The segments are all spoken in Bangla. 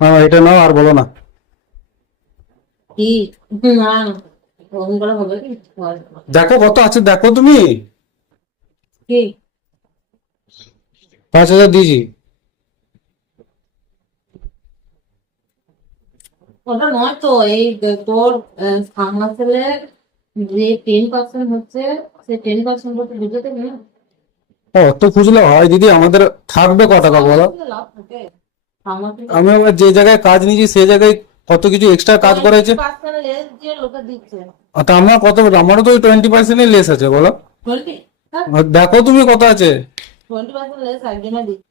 হ্যাঁ এটা নাও আর বলো না। কি? না না, ওরকম করে হবে কি? দেখো কত আছে দেখো তুমি। কি? 5,000 দিয়েছি। ওটা নয় তো, এই তোর সামনা ছেলের যে 10% হচ্ছে, সেই 10% করতে বুঝে দেবে না। ও তো খুঁজলে হয় দিদি, আমাদের থাকবে ক টাকা সামনা বলো। ছেলে লাভ থাকে, সামনা থেকে আমি আবার যে জায়গায় কাজ নিয়েছি সেই জায়গায় কত কিছু এক্সট্রা কাজ করেছে। 20% লেস দিয়ে লোকে দিচ্ছে। তা আমার কত, আমারও তো ওই 20% লেস আছে বলো। 20, হ্যাঁ, আর দেখো তুমি কত আছে। 20% লেস একজনে দিচ্ছে।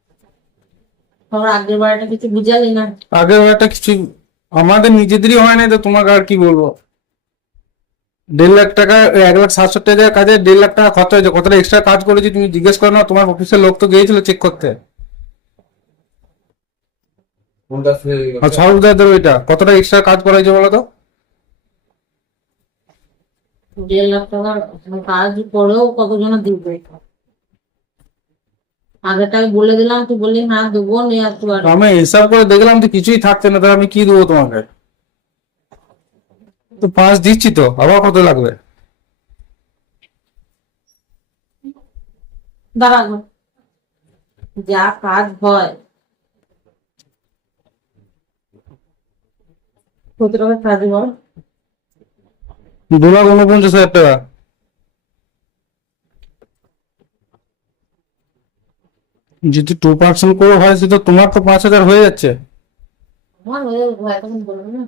তোর আগের বারটা কিছু বুঝালি না। আগের একটা কিছু আমাদের নিজেদেরই হয় না, তো তোমাকে আর কি বলবো। 1.5 লাখ টাকা, 1,60,70,000 কাজে 1.5 লাখ টাকা খরচা হয়েছে, কতটা এক্সট্রা কাজ করেছি তুমি জিজ্ঞেস করো না, তোমার অফিসের লোক তো গিয়েছিল চেক করতে। আর সর্বদাদের ওইটা কতটা এক্সট্রা কাজ করা হয়েছে বলো তো। 1.5 লাখ টাকার কাজ করেও কতজনে দিবে? আগেরটাই বলে দিলাম, তুই বললি না দেবো নিয়ে আসতে পারবো। আমি হিসাব করে দেখলাম তো কিছুই থাকছে না, তাহলে আমি কি দেবো তোমাকে। তো 5 দিচ্ছি তো, আবার কত লাগবে। দাঁড়ানো, যা কাজ হয় কত টাকা কাজ বল? 2,49,000 টাকা। যদি 2% করে হয় সেটা তোমার তো 5,000 হয়ে যাচ্ছে। আমার হয়ে যাবে, এখন বলবো না।